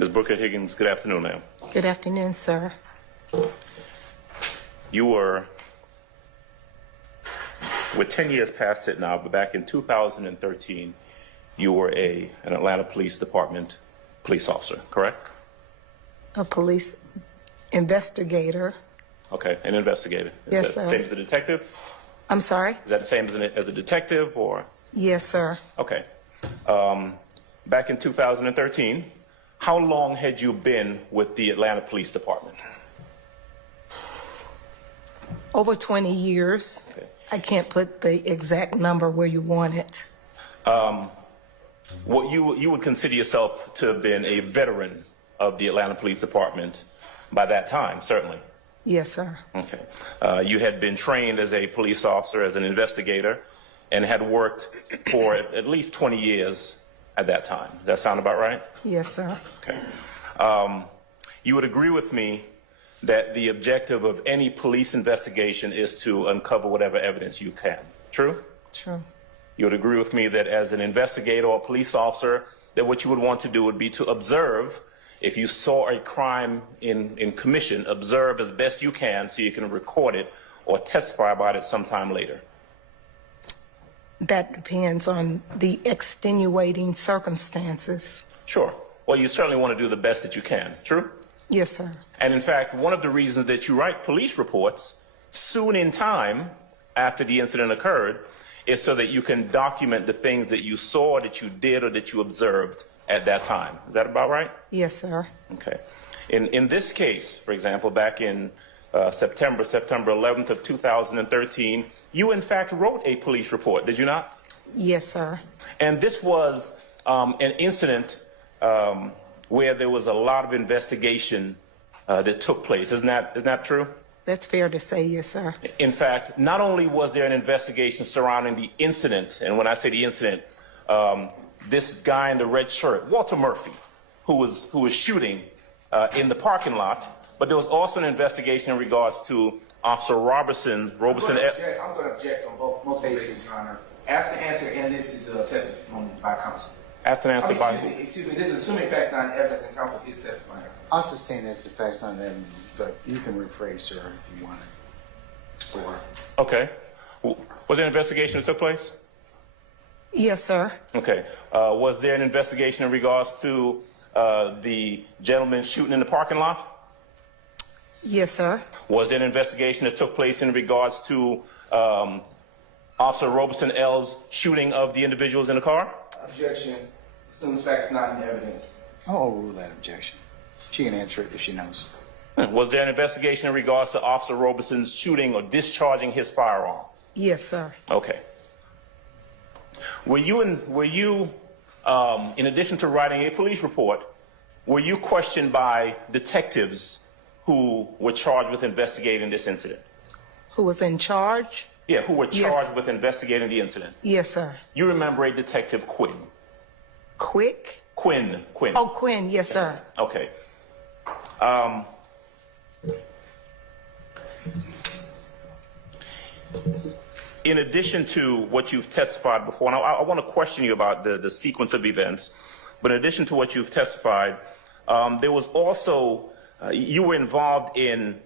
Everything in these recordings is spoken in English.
Ms. Booker-Higgins, good afternoon, ma'am. Good afternoon, sir. You were, with 10 years past it now, but back in 2013, you were an Atlanta Police Department police officer, correct? A police investigator. Okay, an investigator. Yes, Is that sir. the same as a detective? I'm sorry? Is that the same as a detective, or? Yes, sir. Okay. Back in 2013, how long had you been with the Atlanta Police Department? Over 20 years. Okay. I can't put the exact number where you want it. Well, you would consider yourself to have been a veteran of the Atlanta Police Department by that time, certainly. Yes, sir. Okay. You had been trained as a police officer, as an investigator, and had worked for at least 20 years at that time. Does that sound about right? Yes, sir. Okay. You would agree with me that the objective of any police investigation is to uncover whatever evidence you can. True? True. You would agree with me that as an investigator or police officer, that what you would want to do would be to observe. If you saw a crime in commission, observe as best you can so you can record it or testify about it sometime later. That depends on the extenuating circumstances. Sure. Well, you certainly want to do the best that you can. True? Yes, sir. And in fact, one of the reasons that you write police reports soon in time after the incident occurred is so that you can document the things that you saw, that you did, or that you observed at that time. Is that about right? Yes, sir. Okay. In this case, for example, back in September 11th of 2013, you in fact wrote a police report, did you not? Yes, sir. And this was an incident where there was a lot of investigation that took place. Isn't that true? That's fair to say, yes, sir. In fact, not only was there an investigation surrounding the incident, and when I say the incident, this guy in the red shirt, Walter Murphy, who was shooting in the parking lot, but there was also an investigation in regards to Officer Robison-El. I'm going to object on both bases, Your Honor. Ask the answer, and this is testimony by counsel. Ask and answer by Excuse me, this is assuming facts, not evidence, and counsel is testifying. I'll sustain this the facts, not evidence, but you can rephrase, sir, if you want it. Or Okay. Was there an investigation that took place? Yes, sir. Okay. Was there an investigation in regards to the gentleman shooting in the parking lot? Yes, sir. Was there an investigation that took place in regards to Officer Robison-El's shooting of the individuals in the car? Objection. Assumes facts, not in evidence. I'll overrule that objection. She can answer it if she knows. Was there an investigation in regards to Officer Robison's shooting or discharging his firearm? Yes, sir. Okay. Were you, in addition to writing a police report, were you questioned by detectives who were charged with investigating this incident? Who was in charge? Yeah, who were Yes. charged with investigating the incident? Yes, sir. You remember a detective Quinn? Quick? Quinn. Oh, Quinn. Yes, sir. Okay. In addition to what you've testified before, and I want to question you about the sequence of events, but in addition to what you've testified, there was also, you were involved in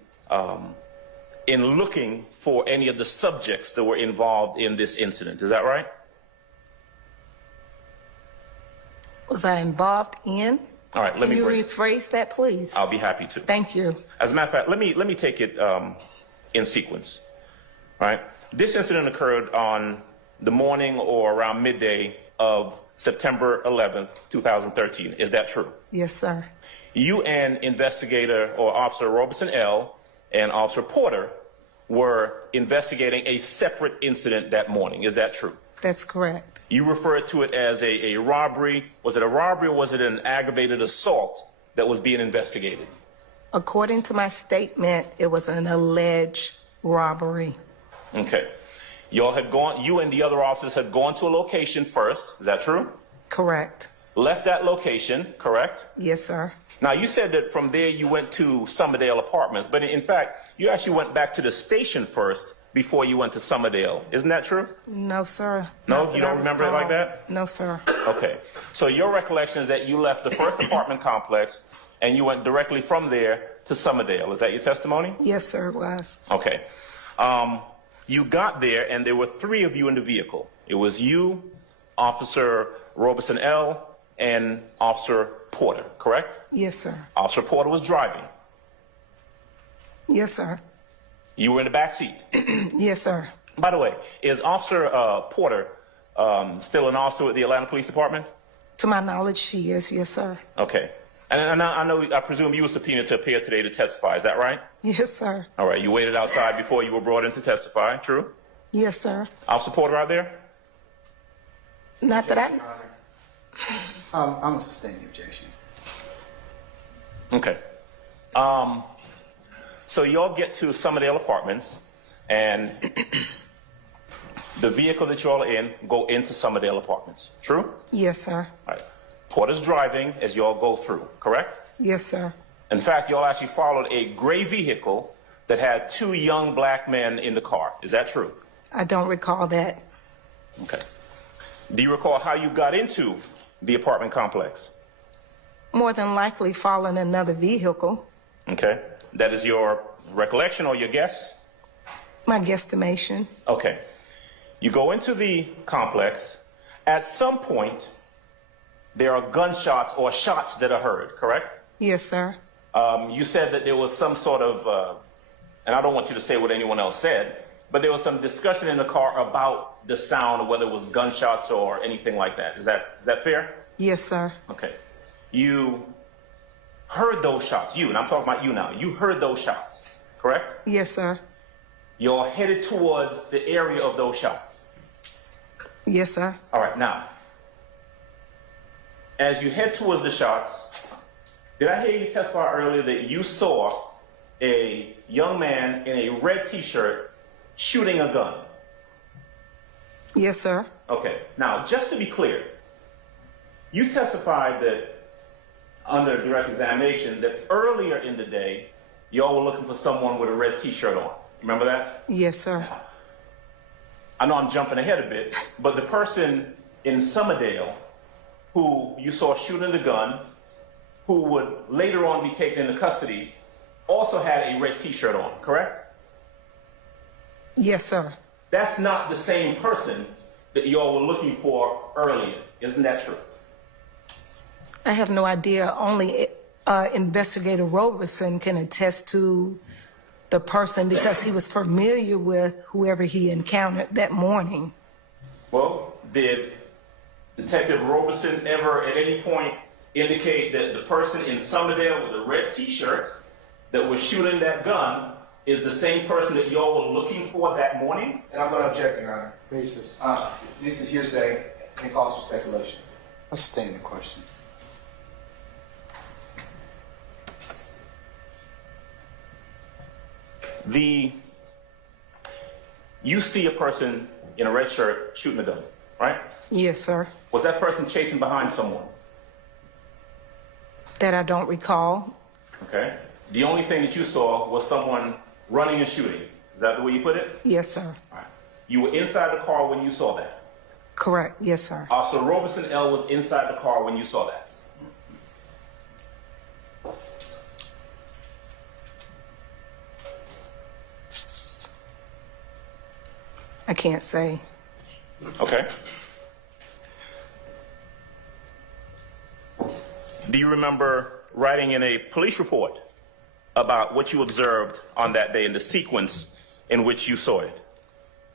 looking for any of the subjects that were involved in this incident. Is that right? Was I involved in? All right, let me Can you rephrase that, please? I'll be happy to. Thank you. As a matter of fact, let me take it in sequence. All right. This incident occurred on the morning or around midday of September 11th, 2013. Is that true? Yes, sir. You and investigator or Officer Robison-El and Officer Porter were investigating a separate incident that morning. Is that true? That's correct. You referred to it as a robbery. Was it a robbery or was it an aggravated assault that was being investigated? According to my statement, it was an alleged robbery. Okay. You and the other officers had gone to a location first. Is that true? Correct. Left that location, correct? Yes, sir. Now, you said that from there you went to Summerdale Apartments, but in fact, you actually went back to the station first before you went to Summerdale. Isn't that true? No, sir. No? Not You that I don't remember it recall. like that? No, sir. Okay. So your recollection is that you left the first apartment complex and you went directly from there to Summerdale. Is that your testimony? Yes, sir, it was. Okay. You got there and there were 3 of you in the vehicle. It was you, Officer Robison-El, and Officer Porter, correct? Yes, sir. Officer Porter was driving. Yes, sir. You were in the back seat. Yes, sir. By the way, is Officer Porter still an officer with the Atlanta Police Department? To my knowledge, she is. Yes, sir. Okay. And I presume you were subpoenaed to appear today to testify. Is that right? Yes, sir. All right. You waited outside before you were brought in to testify. True? Yes, sir. Officer Porter out there? Not that I... I'm gonna sustain the objection. Okay. So y'all get to Summerdale Apartments, and the vehicle that y'all are in go into Summerdale Apartments. True? Yes, sir. All right. Porter's driving as y'all go through, correct? Yes, sir. In fact, y'all actually followed a gray vehicle that had 2 young black men in the car. Is that true? I don't recall that. Okay. Do you recall how you got into the apartment complex? More than likely following another vehicle. Okay. That is your recollection or your guess? My guesstimation. Okay. You go into the complex. At some point, there are gunshots or shots that are heard, correct? Yes, sir. You said that there was some sort of, and I don't want you to say what anyone else said, but there was some discussion in the car about the sound, or whether it was gunshots or anything like that. Is that fair? Yes, sir. Okay. You heard those shots. You, and I'm talking about you now. You heard those shots, correct? Yes, sir. You're headed towards the area of those shots. Yes, sir. All right. Now, as you head towards the shots, did I hear you testify earlier that you saw a young man in a red T-shirt shooting a gun? Yes, sir. Okay. Now, just to be clear, you testified that under direct examination that earlier in the day, y'all were looking for someone with a red T-shirt on. Remember that? Yes, sir. I know I'm jumping ahead a bit, but the person in Summerdale who you saw shooting the gun, who would later on be taken into custody, also had a red T-shirt on, correct? Yes, sir. That's not the same person that y'all were looking for earlier. Isn't that true? I have no idea. Only Investigator Robison can attest to the person because he was familiar with whoever he encountered that morning. Well, did Detective Robison ever at any point indicate that the person in Summerdale with a red T-shirt that was shooting that gun is the same person that y'all were looking for that morning? And I'm going to object, Your Honor. Basis. This is hearsay and it calls for speculation. I'll sustain the question. You see a person in a red shirt shooting a gun, right? Yes, sir. Was that person chasing behind someone? That I don't recall. Okay. The only thing that you saw was someone running and shooting. Is that the way you put it? Yes, sir. All right. You were inside the car when you saw that. Correct. Yes, sir. Officer Robison-El was inside the car when you saw that. I can't say. Okay. Do you remember writing in a police report about what you observed on that day and the sequence in which you saw it?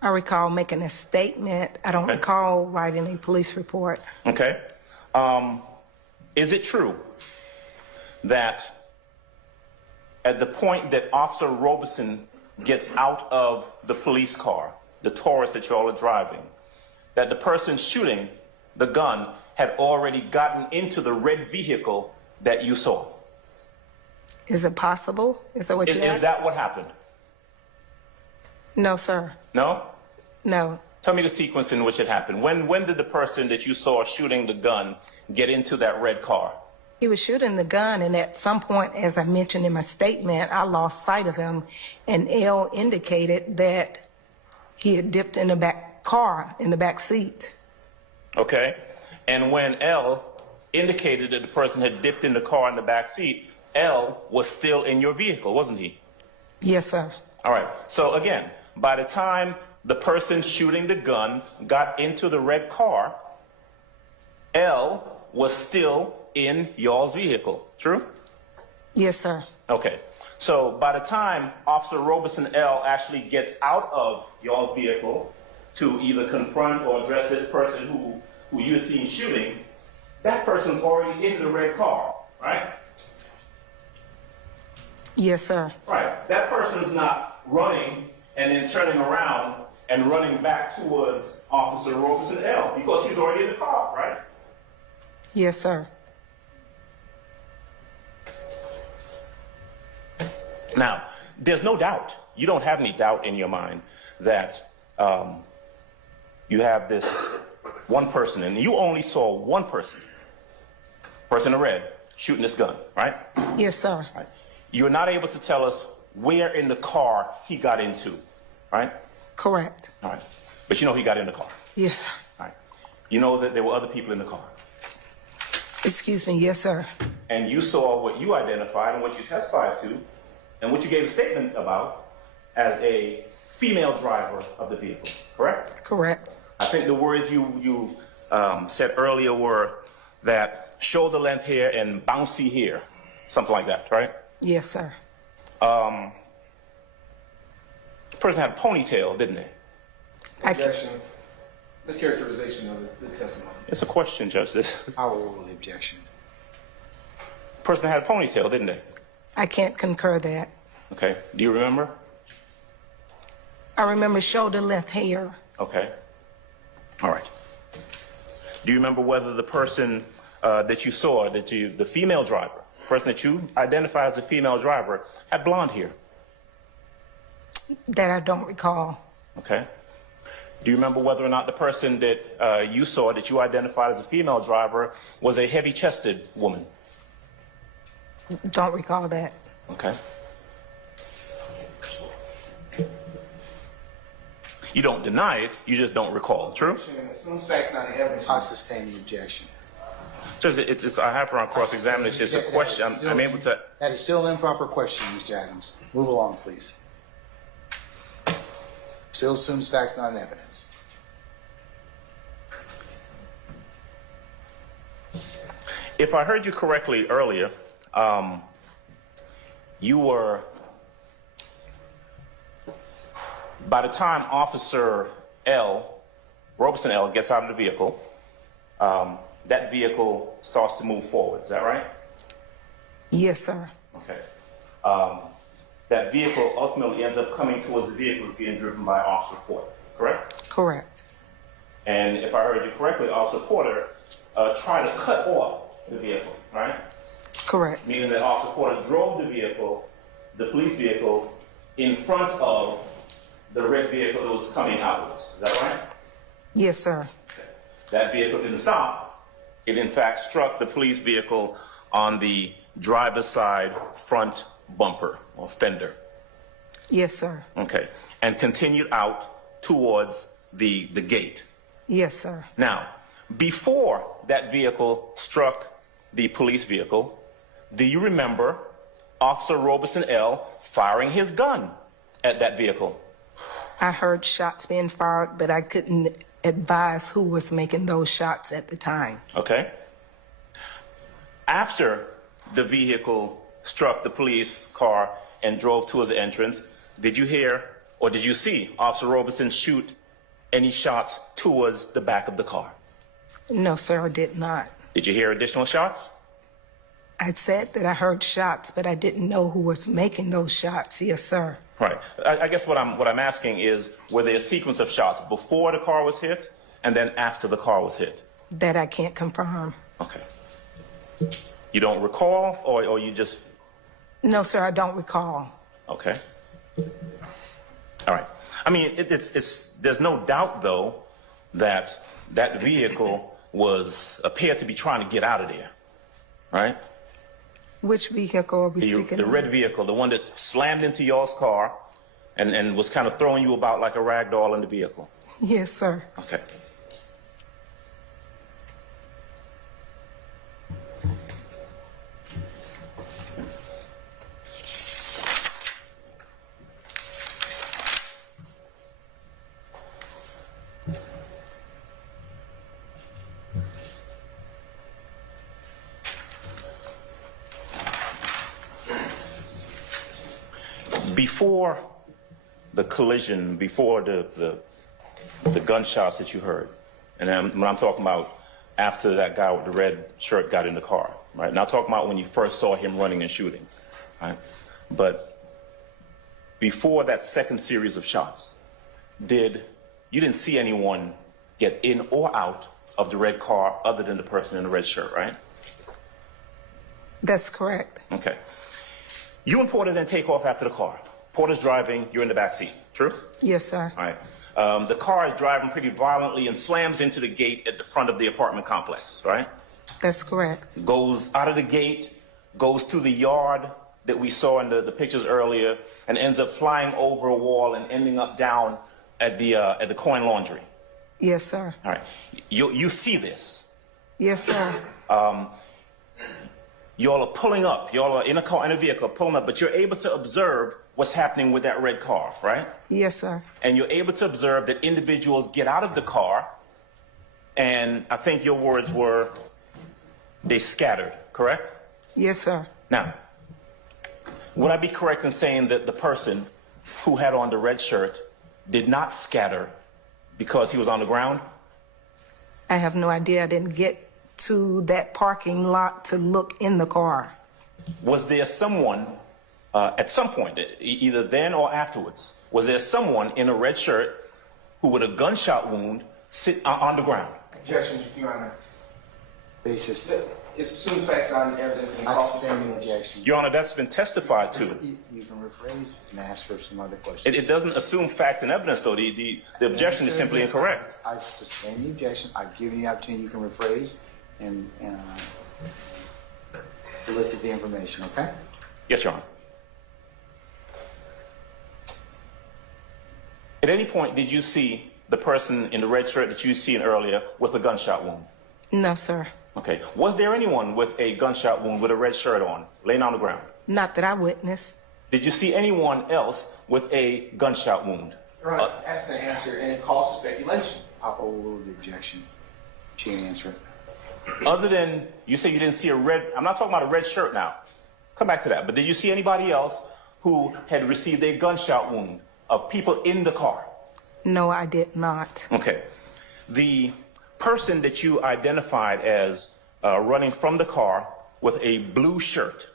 I recall making a statement. I don't recall writing a police report. Okay. Is it true that at the point that Officer Robison gets out of the police car, the Taurus that y'all are driving, that the person shooting the gun had already gotten into the red vehicle that you saw? Is it possible? Is that what you Is asked? that what happened? No, sir. No? No. Tell me the sequence in which it happened. When did the person that you saw shooting the gun get into that red car? He was shooting the gun, and at some point, as I mentioned in my statement, I lost sight of him, and L indicated that he had dipped in the back car, in the back seat. Okay. And when L indicated that the person had dipped in the car in the back seat, L was still in your vehicle, wasn't he? Yes, sir. All right. So again, by the time the person shooting the gun got into the red car, L was still in y'all's vehicle. True? Yes, sir. Okay. So by the time Officer Robison-El actually gets out of y'all's vehicle to either confront or address this person who you had seen shooting, that person's already in the red car, right? Yes, sir. Right. That person's not running and then turning around and running back towards Officer Robison-El because he's already in the car, right? Yes, sir. Now, there's no doubt, you don't have any doubt in your mind that you have this one person, and you only saw one person in red, shooting this gun, right? Yes, sir. Right. You're not able to tell us where in the car he got into, right? Correct. All right. But you know he got in the car. Yes, sir. All right. You know that there were other people in the car. Excuse me. Yes, sir. And you saw what you identified and what you testified to and what you gave a statement about as a female driver of the vehicle, correct? Correct. I think the words you said earlier were that shoulder length hair and bouncy hair, something like that, right? Yes, sir. The person had a ponytail, didn't they? Objection. Mischaracterization of the testimony. It's a question, Justice. I will rule the objection. The person had a ponytail, didn't they? I can't concur that. Okay. Do you remember? I remember shoulder length hair. Okay. All right. Do you remember whether the person that you saw, the female driver, the person that you identified as a female driver, had blonde hair? That I don't recall. Okay. Do you remember whether or not the person that you saw, that you identified as a female driver, was a heavy-chested woman? Don't recall that. Okay. You don't deny it, you just don't recall. True? Assumes facts, not the evidence. I sustain the objection. Just, I have her on cross-examination. It's a question. I'm able to. That is still an improper question, Mr. Adams. Move along, please. Still assumes facts, not evidence. If I heard you correctly earlier, you were, by the time Officer Robison-El gets out of the vehicle, that vehicle starts to move forward. Is that right? Yes, sir. Okay. That vehicle ultimately ends up coming towards the vehicle that's being driven by Officer Porter, correct? Correct. And if I heard you correctly, Officer Porter tried to cut off the vehicle, right? Correct. Meaning that Officer Porter drove the vehicle, the police vehicle, in front of the red vehicle that was coming outwards. Is that right? Yes, sir. Okay. That vehicle didn't stop. It in fact struck the police vehicle on the driver's side front bumper or fender. Yes, sir. Okay. And continued out towards the gate. Yes, sir. Now, before that vehicle struck the police vehicle, do you remember Officer Robison-El firing his gun at that vehicle? I heard shots being fired, but I couldn't advise who was making those shots at the time. Okay. After the vehicle struck the police car and drove towards the entrance, did you hear or did you see Officer Robison shoot any shots towards the back of the car? No, sir, I did not. Did you hear additional shots? I said that I heard shots, but I didn't know who was making those shots. Yes, sir. Right. I guess what I'm asking is, were there a sequence of shots before the car was hit and then after the car was hit? That I can't confirm. Okay. You don't recall, or you just? No, sir, I don't recall. Okay. All right. I mean, there's no doubt, though, that that vehicle appeared to be trying to get out of there, right? Which vehicle are we speaking The of? red vehicle, the one that slammed into y'all's car and was kind of throwing you about like a rag doll in the vehicle? Yes, sir. Okay. Before the collision, before the gunshots that you heard, and when I'm talking about after that guy with the red shirt got in the car, right? Now I'm talking about when you first saw him running and shooting, right? But before that second series of shots, you didn't see anyone get in or out of the red car other than the person in the red shirt, right? That's correct. Okay. You and Porter then take off after the car. Porter's driving, you're in the back seat. True? Yes, sir. All right. The car is driving pretty violently and slams into the gate at the front of the apartment complex, right? That's correct. Goes out of the gate, goes through the yard that we saw in the pictures earlier, and ends up flying over a wall and ending up down at the coin laundry. Yes, sir. All right. You see this. Yes, sir. Y'all are pulling up. Y'all are in a vehicle, pulling up, but you're able to observe what's happening with that red car, right? Yes, sir. And you're able to observe that individuals get out of the car, and I think your words were, they scattered, correct? Yes, sir. Now, would I be correct in saying that the person who had on the red shirt did not scatter because he was on the ground? I have no idea. I didn't get to that parking lot to look in the car. Was there someone, at some point, either then or afterwards, was there someone in a red shirt who with a gunshot wound sit on the ground? Objection, Your Honor. Basis. It assumes facts not in evidence and I crosses stand in criminal. objection. Your Honor, that's been testified to. You can rephrase and ask her some other questions. It doesn't assume facts and evidence, though. The objection is simply incorrect. I sustain the objection. I've given you the opportunity. You can rephrase and elicit the information, okay? Yes, Your Honor. At any point, did you see the person in the red shirt that you seen earlier with a gunshot wound? No, sir. Okay. Was there anyone with a gunshot wound with a red shirt on, laying on the ground? Not that I witnessed. Did you see anyone else with a gunshot wound? Your Honor, ask and answer, and it calls for speculation. I'll overrule the objection. She can answer it. Other than, you say you didn't see a red, I'm not talking about a red shirt now. Come back to that. But did you see anybody else who had received a gunshot wound of people in the car? No, I did not. Okay. The person that you identified as running from the car with a blue shirt,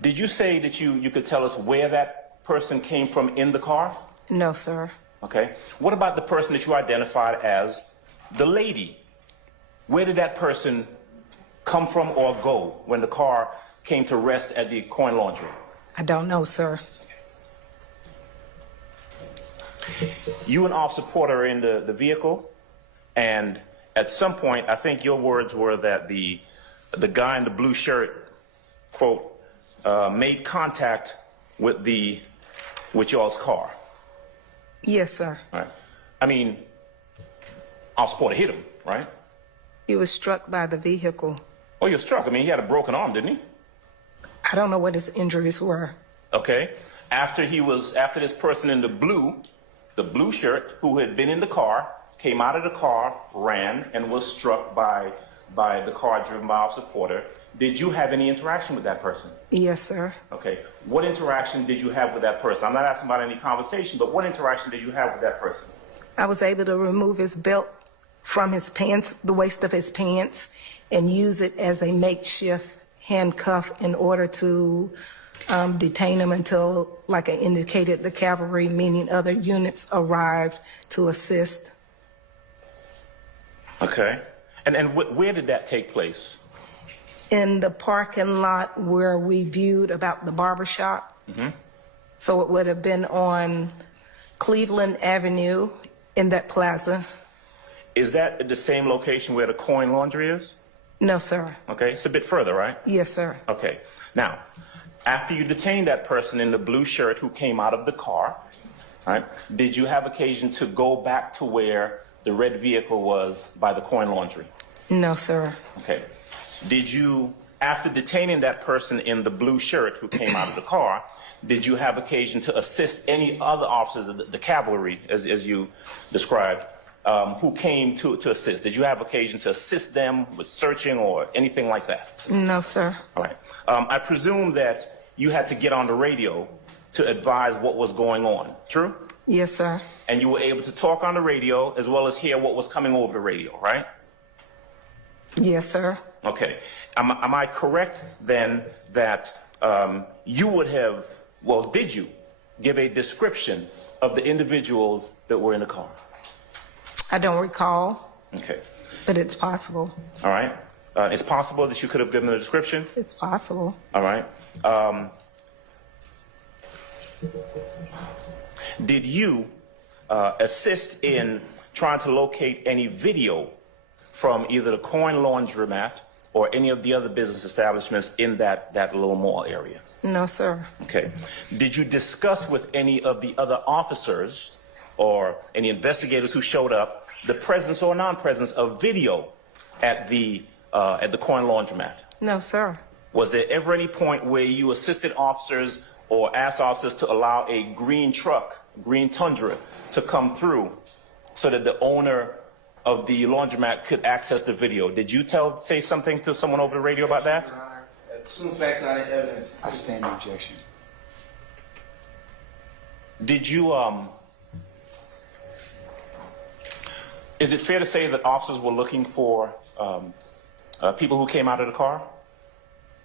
did you say that you could tell us where that person came from in the car? No, sir. Okay. What about the person that you identified as the lady? Where did that person come from or go when the car came to rest at the coin laundry? I don't know, sir. You and Officer Porter are in the vehicle, and at some point, I think your words were that the guy in the blue shirt, quote, made contact with y'all's car. Yes, sir. Right. I mean, Officer Porter hit him, right? He was struck by the vehicle. Oh, you were struck. I mean, he had a broken arm, didn't he? I don't know what his injuries were. Okay. After this person in the blue shirt who had been in the car, came out of the car, ran, and was struck by the car driven by Officer Porter, did you have any interaction with that person? Yes, sir. Okay. What interaction did you have with that person? I'm not asking about any conversation, but what interaction did you have with that person? I was able to remove his belt from his pants, the waist of his pants, and use it as a makeshift handcuff in order to detain him until, like I indicated, the cavalry, meaning other units, arrived to assist. Okay. And where did that take place? In the parking lot where we viewed about the barbershop. Mm-hmm. So it would have been on Cleveland Avenue in that plaza. Is that at the same location where the coin laundry is? No, sir. Okay. It's a bit further, right? Yes, sir. Okay. Now, After you detained that person in the blue shirt who came out of the car, right, did you have occasion to go back to where the red vehicle was by the coin laundry? No, sir. Okay. Did you, after detaining that person in the blue shirt who came out of the car, did you have occasion to assist any other officers, the cavalry, as you described, who came to assist? Did you have occasion to assist them with searching or anything like that? No, sir. All right. I presume that you had to get on the radio to advise what was going on, true? Yes, sir. And you were able to talk on the radio as well as hear what was coming over the radio, right? Yes, sir. Okay. Am I correct then that you would have, well, did you give a description of the individuals that were in the car? I don't recall, Okay. but it's possible. All right. It's possible that you could have given a description? It's possible. All right. Did you assist in trying to locate any video from either the coin laundromat or any of the other business establishments in that little mall area? No, sir. Okay. Did you discuss with any of the other officers or any investigators who showed up the presence or non-presence of video at the coin laundromat? No, sir. Was there ever any point where you assisted officers or asked officers to allow a green truck, green Tundra, to come through so that the owner of the laundromat could access the video? Did you say something to someone over the radio about that? Your Honor, as soon as facts not in evidence. I stand in objection. Did you, is it fair to say that officers were looking for people who came out of the car?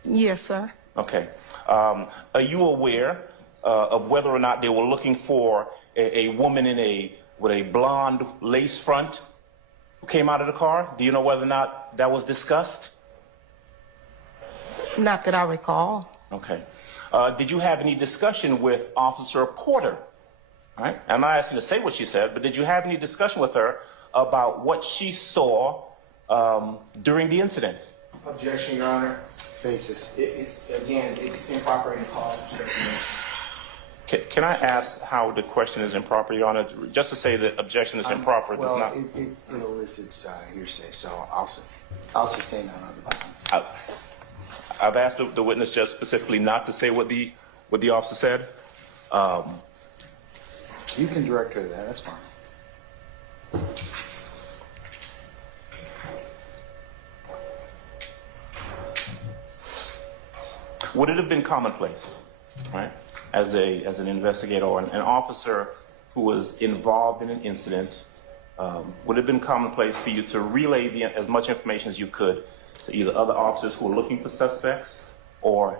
Yes, sir. Okay. Are you aware of whether or not they were looking for a woman with a blonde lace front who came out of the car? Do you know whether or not that was discussed? Not that I recall. Okay. Did you have any discussion with Officer Porter? All right. I'm not asking you to say what she said, but did you have any discussion with her about what she saw during the incident? Objection, Your Honor. Basis. It's improper and cause respect. Can I ask how the question is improper, Your Honor? Just to say that objection is improper does not... It elicits hearsay, so I'll sustain on other grounds. I've asked the witness just specifically not to say what the officer said. You can direct her to that, that's fine. Would it have been commonplace, right, as an investigator or an officer who was involved in an incident, would it have been commonplace for you to relay as much information as you could to either other officers who were looking for suspects or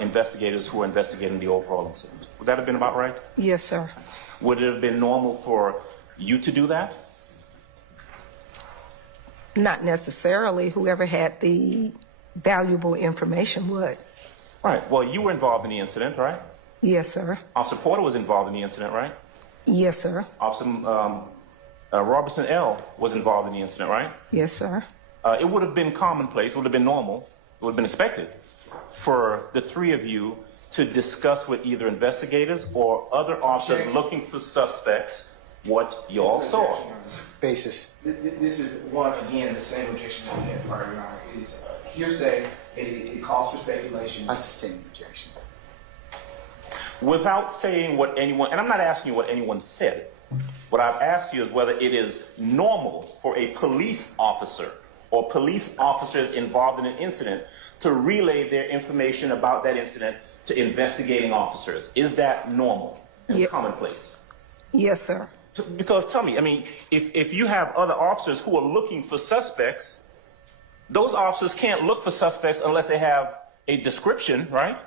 investigators who were investigating the overall incident? Would that have been about right? Yes, sir. Would it have been normal for you to do that? Not necessarily. Whoever had the valuable information would. Right. Well, you were involved in the incident, right? Yes, sir. Officer Porter was involved in the incident, right? Yes, sir. Officer Robison-El was involved in the incident, right? Yes, sir. It would have been commonplace, it would have been normal, it would have been expected for the three of you to discuss with either investigators or other officers looking for suspects what you all saw. Basis. This is, again, the same objection that we had prior, Your Honor. It is hearsay, it calls for speculation. I sustain the objection. Without saying what anyone, and I'm not asking you what anyone said, what I've asked you is whether it is normal for a police officer or police officers involved in an incident to relay their information about that incident to investigating officers. Is that normal and commonplace? Yes, sir. Because tell me, I mean, if you have other officers who are looking for suspects, those officers can't look for suspects unless they have a description, right?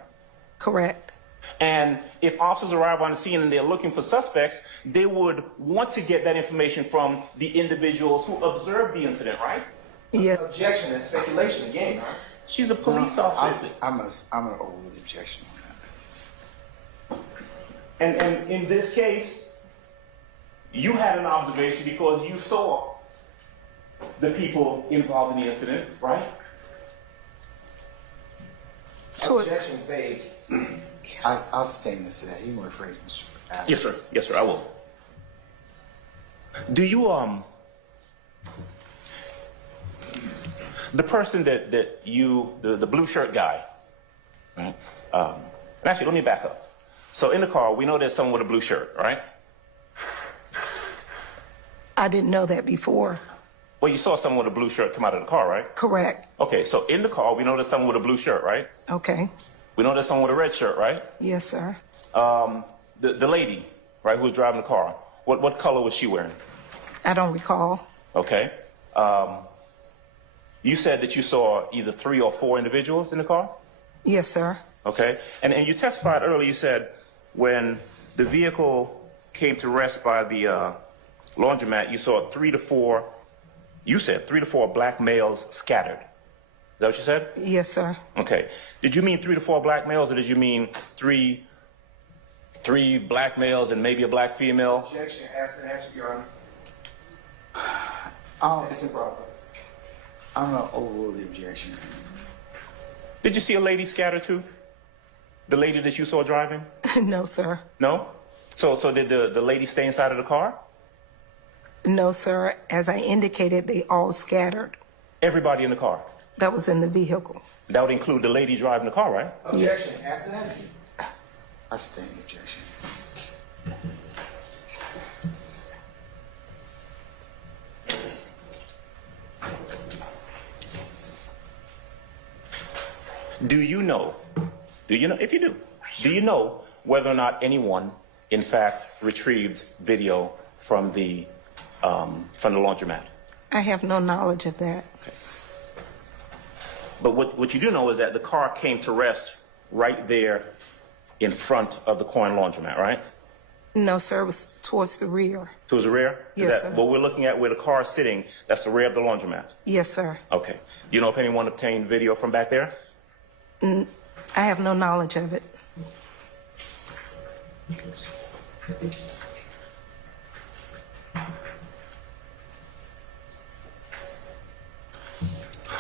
Correct. And if officers arrive on the scene and they're looking for suspects, they would want to get that information from the individuals who observed the incident, right? Yes. Objection and speculation again, Your Honor. She's a police officer. I'm gonna overrule the objection on that basis. And in this case, you had an observation because you saw the people involved in the incident, right? Objection, Objection, fake. I'll sustain this today. You can rephrase, Mr. Adams. Yes, sir. Yes, sir. I will. Do you the person that you the blue shirt guy, right? Actually, let me back up. So in the car, we know there's someone with a blue shirt, right? I didn't know that before. Well, you saw someone with a blue shirt come out of the car, right? Correct. Okay, so in the car, we know there's someone with a blue shirt, right? Okay. We know there's someone with a red shirt, right? Yes, sir. The lady, right, who was driving the car, what color was she wearing? I don't recall. Okay. You said that you saw either 3 or 4 individuals in the car? Yes, sir. Okay. And you testified earlier, you said when the vehicle came to rest by the laundromat, you saw 3 to 4, you said 3 to 4 black males scattered. Is that what you said? Yes, sir. Okay. Did you mean 3 to 4 black males, or did you mean three black males and maybe a black female? Objection, ask and answer, Your Honor. It's improper. I'm going to overrule the objection. Did you see a lady scattered too? The lady that you saw driving? No, sir. No? So did the lady stay inside of the car? No, sir. As I indicated, they all scattered. Everybody in the car? That was in the vehicle. That would include the lady driving the car, right? Objection, ask and answer. I sustain the objection. Do you know, if you do you know whether or not anyone, in fact, retrieved video from the laundromat? I have no knowledge of that. Okay. But what you do know is that the car came to rest right there in front of the coin laundromat, right? No, sir. It was towards the rear. Towards the rear? Yes, is that sir. what we're looking at where the car is sitting? That's the rear of the laundromat? Yes, sir. Okay. Do you know if anyone obtained video from back there? I have no knowledge of it.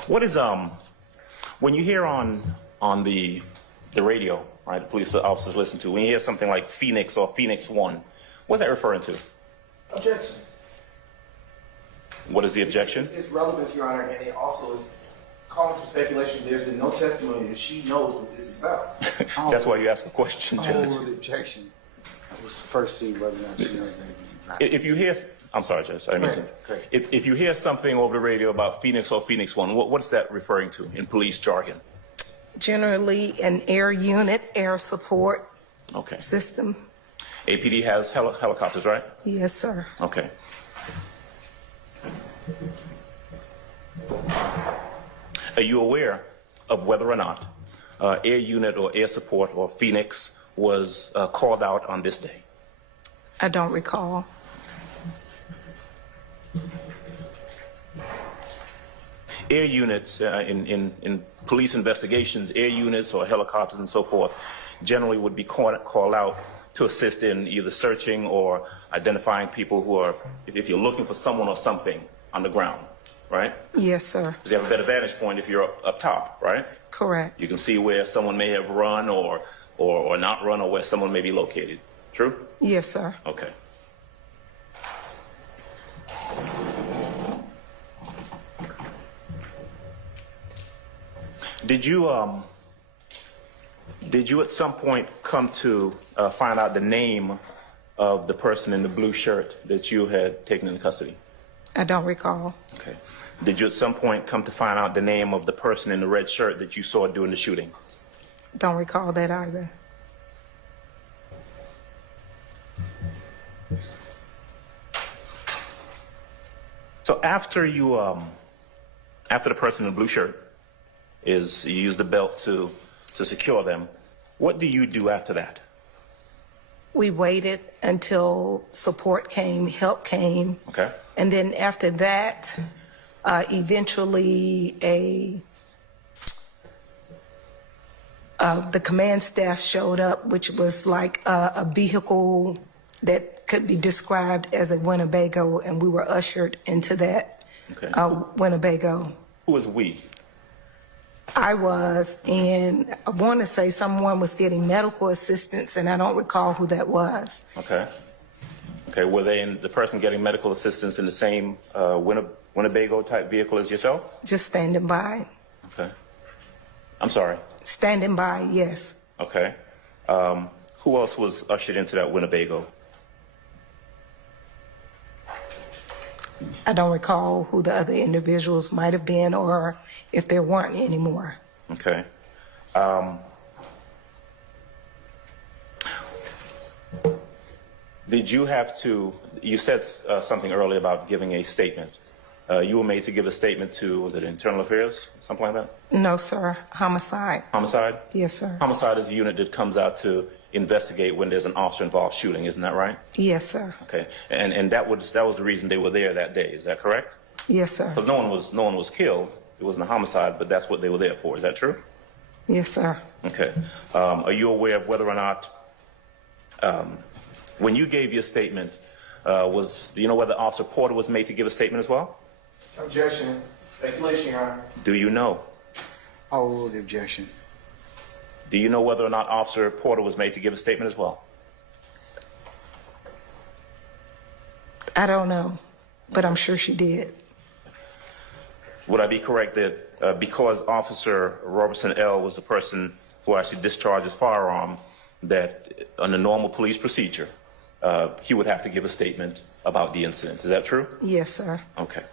What is when you hear on the radio, right? The police officers listen to when you hear something like Phoenix or Phoenix 1, what's that referring to? Objection. What is the objection? It's relevant, Your Honor, and it also is calling for speculation. There's been no testimony that she knows what this is about. That's why you ask a question, I'll Judge. overrule the objection. It was first see whether or not she knows anything about it. If you hear, I'm sorry, Judge. I didn't mean to. Go ahead. If you hear something over the radio about Phoenix or Phoenix 1, what's that referring to in police jargon? Generally, an air unit, air support Okay. system. APD has helicopters, right? Yes, sir. Okay. Are you aware of whether or not air unit or air support or Phoenix was called out on this day? I don't recall. Air units in police investigations, air units or helicopters and so forth generally would be called out to assist in either searching or identifying people who are, if you're looking for someone or something on the ground, right? Yes, sir. Because you have a better vantage point if you're up top, right? Correct. You can see where someone may have run or not run or where someone may be located. True? Yes, sir. Okay. Did you at some point come to find out the name of the person in the blue shirt that you had taken into custody? I don't recall. Okay. Did you at some point come to find out the name of the person in the red shirt that you saw during the shooting? Don't recall that either. So after the person in the blue shirt you use the belt to secure them, what do you do after that? We waited until support came, help came. Okay. And then after that, eventually the command staff showed up, which was like a vehicle that could be described as a Winnebago, and we were ushered into that Okay. Winnebago. Who is we? I was, and I want to say someone was getting medical assistance, and I don't recall who that was. Okay. Okay, were the person getting medical assistance in the same Winnebago type vehicle as yourself? Just standing by. Okay. I'm sorry. Standing by, yes. Okay. Who else was ushered into that Winnebago? I don't recall who the other individuals might have been or if there weren't anymore. Okay. Did you have to, you said something earlier about giving a statement. You were made to give a statement to, was it Internal Affairs, something like that? No, sir. Homicide. Homicide? Yes, sir. Homicide is a unit that comes out to investigate when there's an officer-involved shooting, isn't that right? Yes, sir. Okay. And that was the reason they were there that day, is that correct? Yes, sir. But no one was killed. It wasn't a homicide, but that's what they were there for. Is that true? Yes, sir. Okay. Are you aware of whether or not, when you gave your statement, do you know whether Officer Porter was made to give a statement as well? Objection. Speculation, Your Honor. Do you know? I'll rule the objection. Do you know whether or not Officer Porter was made to give a statement as well? I don't know, but I'm sure she did. Would I be correct that because Officer Robison-El was the person who actually discharged his firearm, that under normal police procedure, he would have to give a statement about the incident? Is that true? Yes, sir. Okay.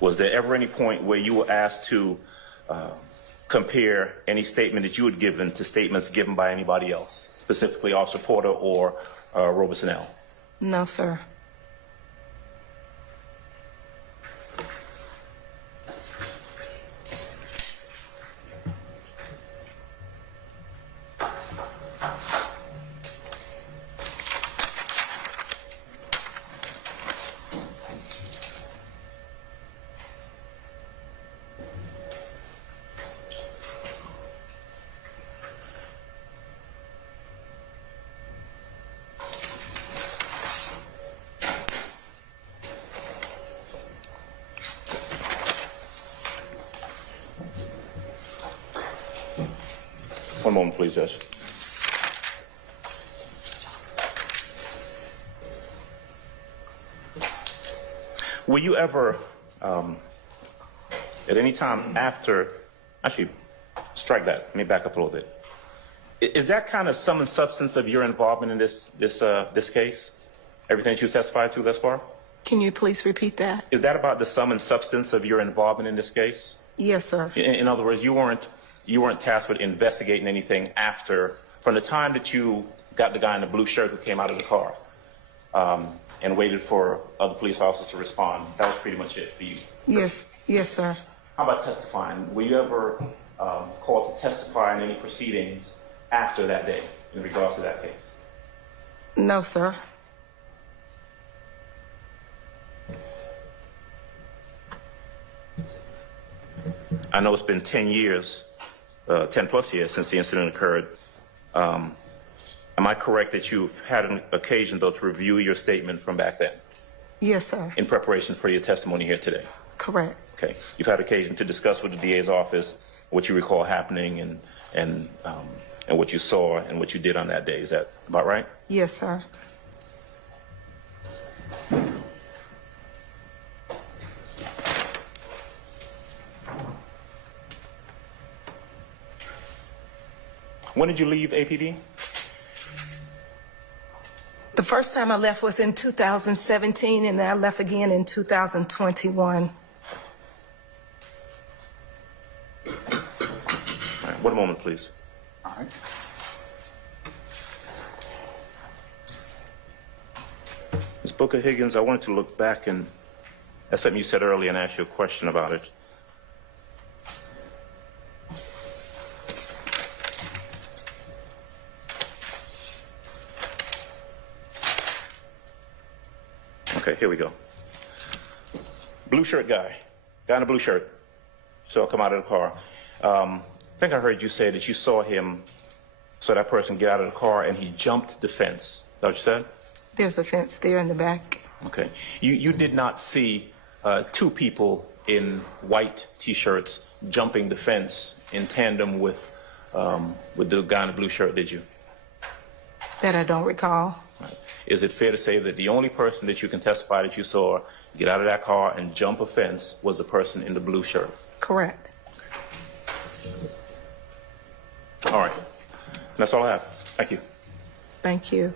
Was there ever any point where you were asked to compare any statement that you had given to statements given by anybody else, specifically Officer Porter or Robison-El? No, sir. One moment, please, Judge. Were you ever, at any time after, actually, strike that. Let me back up a little bit. Is that kind of sum and substance of your involvement in this case? Everything that you testified to thus far? Can you please repeat that? Is that about the sum and substance of your involvement in this case? Yes, sir. In other words, you weren't tasked with investigating anything after, from the time that you got the guy in the blue shirt who came out of the car and waited for other police officers to respond. That was pretty much it for you. Yes, yes, sir. How about testifying? Were you ever called to testify in any proceedings after that day in regards to that case? No, sir. I know it's been 10 years, 10 plus years since the incident occurred. Am I correct that you've had an occasion, though, to review your statement from back then Yes, sir. in preparation for your testimony here today? Correct. Okay. You've had occasion to discuss with the DA's office what you recall happening and what you saw and what you did on that day. Is that about right? Yes, sir. When did you leave APD? The first time I left was in 2017, and I left again in 2021. All right, one moment, please. All right. Ms. Booker-Higgins, I wanted to look back and at something you said earlier and ask you a question about it. Okay, here we go. Blue shirt guy in a blue shirt. So come out of the car. I think I heard you say that you saw him So that person get out of the car and he jumped the fence. Is that what you said? There's a fence there in the back. Okay. You did not see two people in white T-shirts jumping the fence in tandem with the guy in the blue shirt, did you? That I don't recall. Right. Is it fair to say that the only person that you can testify that you saw get out of that car and jump a fence was the person in the blue shirt? Correct. All right. That's all I have. Thank you. Thank you.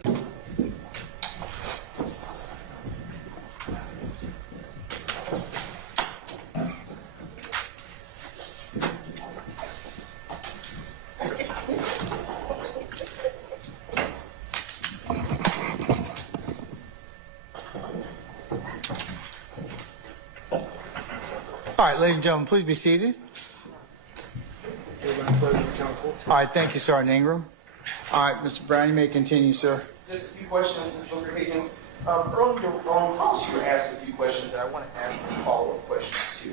All right, ladies and gentlemen, please be seated. All right, thank you, Sergeant Ingram. All right, Mr. Brown, you may continue, sir. Just a few questions, Mr. Booker-Higgins. Earlier on calls, you were asked a few questions that I want to ask some follow-up questions to.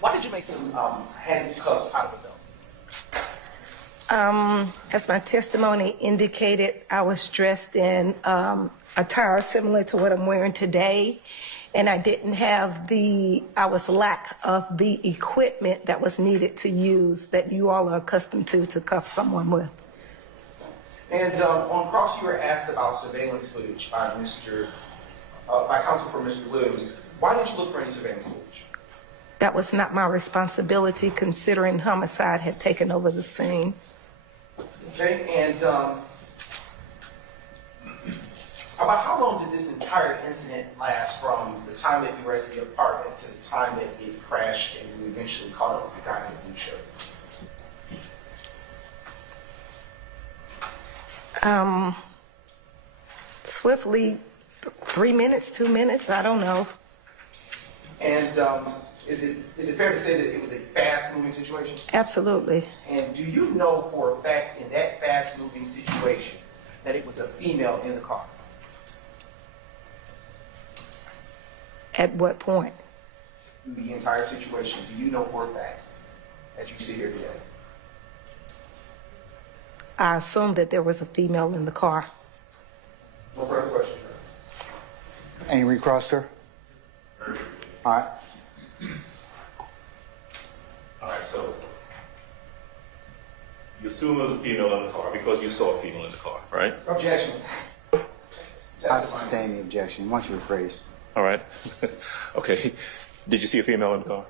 Why did you make some handcuffs out of the belt? As my testimony indicated, I was dressed in attire similar to what I'm wearing today, and I didn't have I was lack of the equipment that was needed to use that you all are accustomed to cuff someone with. And on cross, you were asked about surveillance footage by by counsel for Mr. Williams. Why didn't you look for any surveillance footage? That was not my responsibility, considering homicide had taken over the scene. Okay, and about how long did this entire incident last from the time that you were at the apartment to the time that it crashed and you eventually caught up with the guy in the blue shirt? Swiftly, 3 minutes, 2 minutes, I don't know. And is it fair to say that it was a fast-moving situation? Absolutely. And do you know for a fact in that fast-moving situation that it was a female in the car? At what point? The entire situation, do you know for a fact as you sit here today? I assumed that there was a female in the car. No further questions. Any recross, sir? All right. All right, so you assume there was a female in the car because you saw a female in the car, right? Objection. I sustain the objection. Why don't you rephrase? All right. Okay. Did you see a female in the car?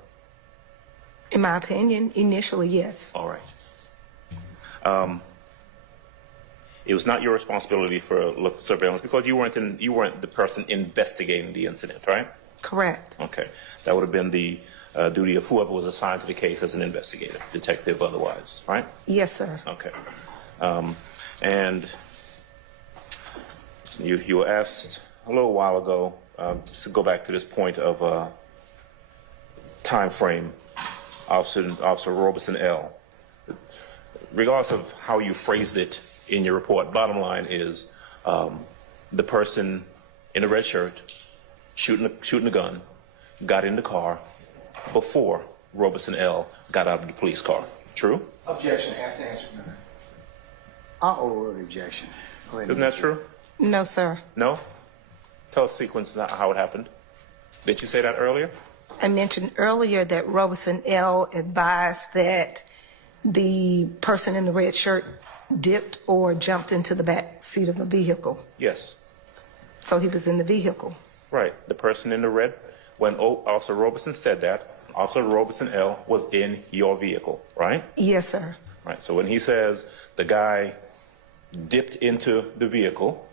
In my opinion, initially, yes. All right. It was not your responsibility for surveillance because you weren't the person investigating the incident, right? Correct. Okay. That would have been the duty of whoever was assigned to the case as an investigator, detective, otherwise, right? Yes, sir. Okay. And you were asked a little while ago, just to go back to this point of time frame, Officer Robison-El. Regardless of how you phrased it in your report, bottom line is the person in the red shirt shooting a gun got in the car before Robison-El got out of the police car. True? Objection. Ask the answer. I'll overrule the objection. Go ahead. Isn't that true? No, sir. No? Tell us sequence how it happened. Didn't you say that earlier? I mentioned earlier that Robison-El advised that the person in the red shirt dipped or jumped into the back seat of a vehicle. Yes. So he was in the vehicle. Right. The person in the red, when Officer Robison said that, Officer Robison-El was in your vehicle, right? Yes, sir. Right. So when he says the guy dipped into the vehicle,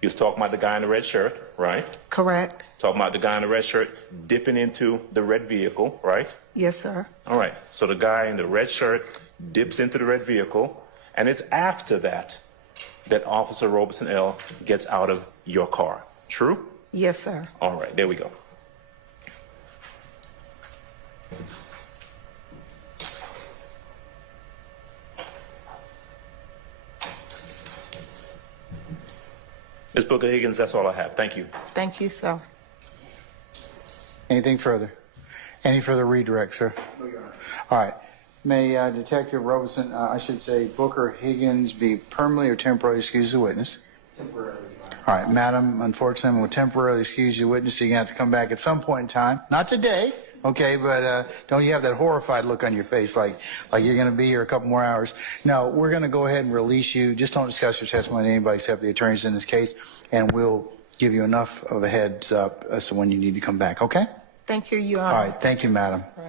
he was talking about the guy in the red shirt, right? Correct. Talking about the guy in the red shirt dipping into the red vehicle, right? Yes, sir. All right. So the guy in the red shirt dips into the red vehicle, and it's after that that Officer Robison-El gets out of your car. True? Yes, sir. All right. There we go. Ms. Booker-Higgins, that's all I have. Thank you. Thank you, sir. Anything further? Any further redirect, sir? No, Your Honor. All right. May Detective Robison, I should say Booker-Higgins, be permanently or temporarily excused as a witness? Temporarily. All right, madam, unfortunately, we'll temporarily excuse you as a witness, so you're going to have to come back at some point in time. Not today, okay, but don't you have that horrified look on your face like you're going to be here a couple more hours? No, we're going to go ahead and release you. Just don't discuss your testimony to anybody except the attorneys in this case, and we'll give you enough of a heads up as to when you need to come back, okay? Thank you, Your Honor. All right, thank you, madam.